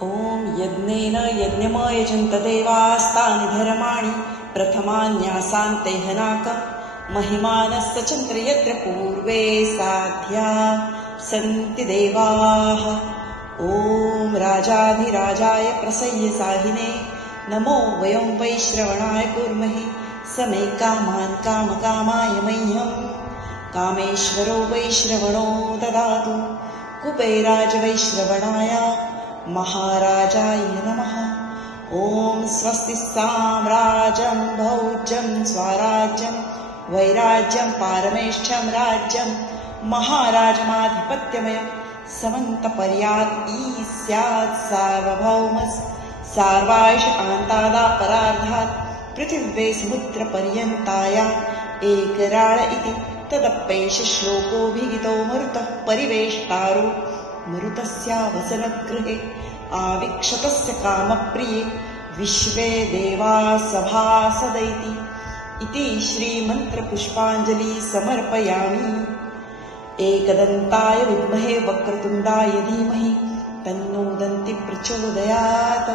ॐ यज्ञेन यज्ञमयजन्त देवास्तानि धर्माणि प्रथमान्यासान्ते हनाक महिमानस्य चन्द्र यत्र पूर्वे साध्या सन्ति देवाः। ॐ राजाधिराजाय प्रसय्य साहिने नमो वयं वैश्रवणाय कुर्महि स मे कामान् कामकामाय मह्यम् कामेश्वरो वैश्रवणो ददातु कुबेराज वैश्रवणाय महाराजाय नमः। ॐ स्वस्ति साम्राज्यं भौज्यं स्वराज्यं वैराज्यं पारमेष्ठ्यं राज्यं महाराजमाधिपत्यमयं समन्तपर्यात् ई स्यात् सार्वभौमस् सार्वायुष कान्तादापरार्धात् पृथिव्ये समुद्रपर्यन्ताया एकराळ इति तदप्येष श्लोकोऽभिहितो मरुतः परिवेष्टारो मरुतस्यावसनगृहे आविक्षतस्य कामप्रिये विश्वे देवा सभासदैति इति श्रीमन्त्रपुष्पाञ्जलि समर्पयामि। एकदन्ताय विद्महे वक्रतुण्डाय धीमहि तन्नो दन्ति प्रचोदयात्